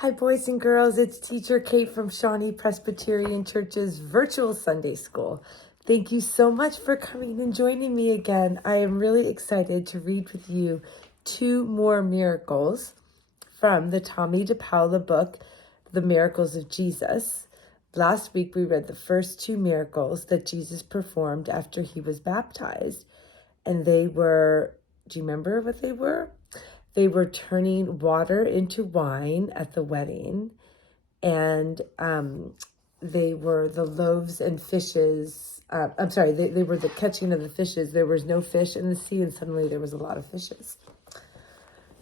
Hi, boys and girls. It's Teacher Kate from Shawnee Presbyterian Church's virtual Sunday school. Thank you so much for coming and joining me again. I am really excited to read with you two more miracles from the Tommy DePaula book, The Miracles of Jesus. Last week, we read the first two miracles that Jesus performed after he was baptized. And they were, do you remember what they were? They were turning water into wine at the wedding, and they were the loaves and fishes. They were the catching of the fishes. There was no fish in the sea, and suddenly there was a lot of fishes.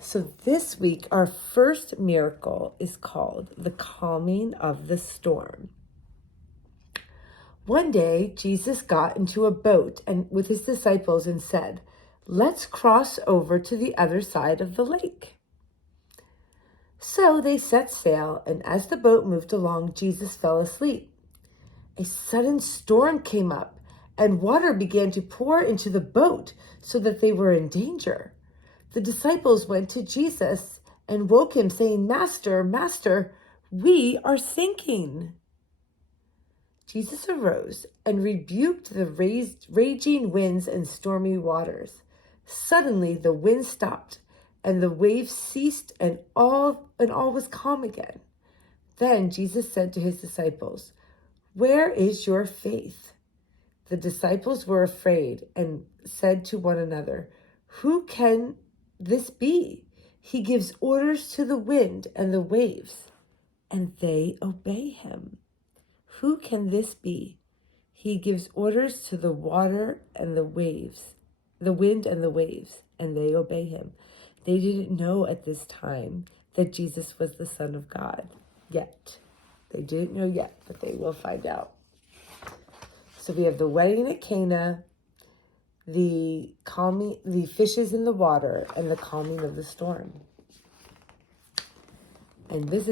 So this week, our first miracle is called the calming of the storm. One day, Jesus got into a boat and with his disciples and said, "Let's cross over to the other side of the lake." So they set sail, and as the boat moved along, Jesus fell asleep. A sudden storm came up, and water began to pour into the boat so that they were in danger. The disciples went to Jesus and woke him, saying, "Master, Master, we are sinking." Jesus arose and rebuked the raging winds and stormy waters. Suddenly the wind stopped, and the waves ceased, and all was calm again. Then Jesus said to his disciples, "Where is your faith?" The disciples were afraid and said to one another, "Who can this be? He gives orders to the wind and the waves, and they obey him." Who can this be? He gives orders to the water and the waves, the wind and the waves, and they obey him. They didn't know at this time that Jesus was the Son of God yet. They didn't know yet, but they will find out. So we have the wedding at Cana, the fishes in the water, and the calming of the storm. And this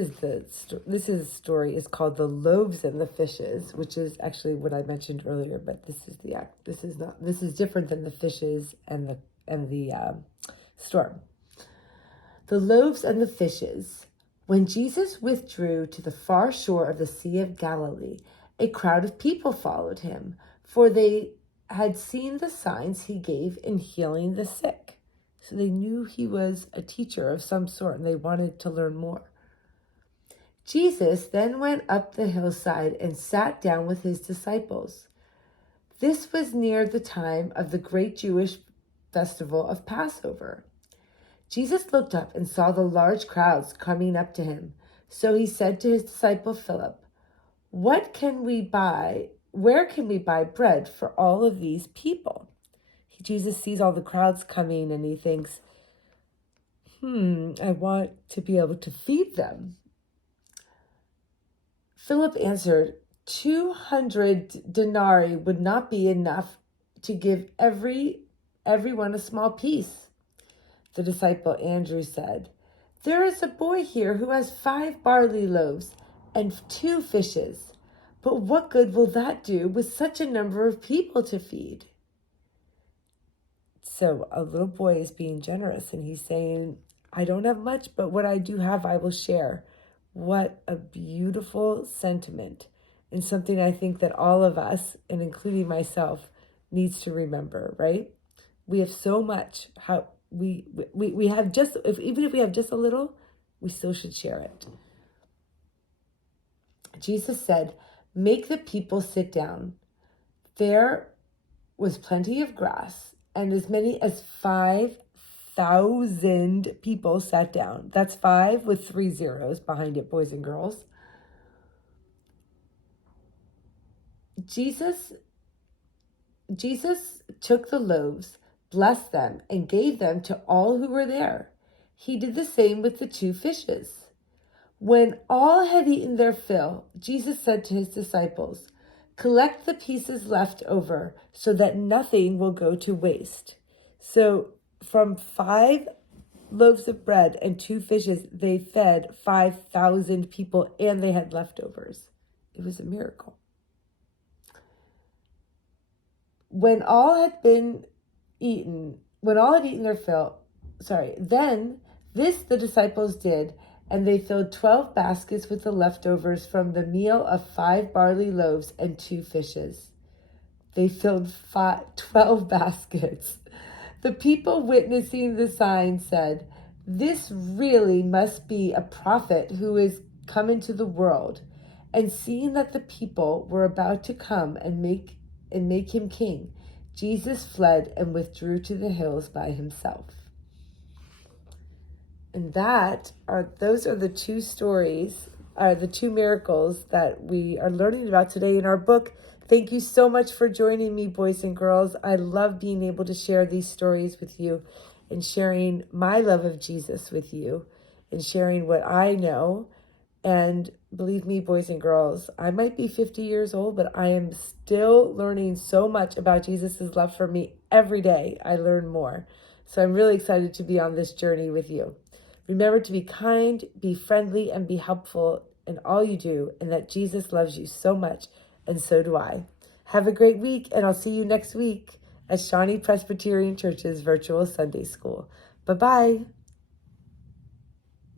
story is called The Loaves and the Fishes, which is actually what I mentioned earlier, but this is different than the fishes and the storm. The loaves and the fishes. When Jesus withdrew to the far shore of the Sea of Galilee, a crowd of people followed him, for they had seen the signs he gave in healing the sick. So they knew he was a teacher of some sort, and they wanted to learn more. Jesus then went up the hillside and sat down with his disciples. This was near the time of the great Jewish festival of Passover. Jesus looked up and saw the large crowds coming up to him. So he said to his disciple Philip, where can we buy bread for all of these people?" Jesus sees all the crowds coming and he thinks, I want to be able to feed them. Philip answered, 200 denarii would not be enough to give everyone a small piece. The disciple Andrew said, "There is a boy here who has 5 barley loaves and 2 fishes. But what good will that do with such a number of people to feed?" So a little boy is being generous and he's saying, "I don't have much, but what I do have, I will share." What a beautiful sentiment, and something I think that all of us, and including myself, needs to remember, right? We have so much. How we have even if we have just a little, we still should share it. Jesus said, "Make the people sit down." There was plenty of grass, and as many as 5,000 people sat down. That's 5 with 3 zeros behind it, boys and girls. Jesus took the loaves, blessed them, and gave them to all who were there. He did the same with the 2 fishes. When all had eaten their fill, Jesus said to his disciples, "Collect the pieces left over so that nothing will go to waste." So from 5 loaves of bread and 2 fishes, they fed 5,000 people, and they had leftovers. It was a miracle. When all had eaten their fill, then this the disciples did, And they filled 12 baskets with the leftovers from the meal of 5 barley loaves and 2 fishes. They filled 12 baskets. The people witnessing the sign said, "This really must be a prophet who is come into the world." And seeing that the people were about to come and make him king, Jesus fled and withdrew to the hills by himself. And those are the 2 stories, the 2 miracles that we are learning about today in our book. Thank you so much for joining me, boys and girls. I love being able to share these stories with you and sharing my love of Jesus with you and sharing what I know. And believe me, boys and girls, I might be 50 years old, but I am still learning so much about Jesus' love for me. Every day I learn more. So I'm really excited to be on this journey with you. Remember to be kind, be friendly, and be helpful in all you do, and that Jesus loves you so much, and so do I. Have a great week, and I'll see you next week at Shawnee Presbyterian Church's virtual Sunday school. Bye-bye.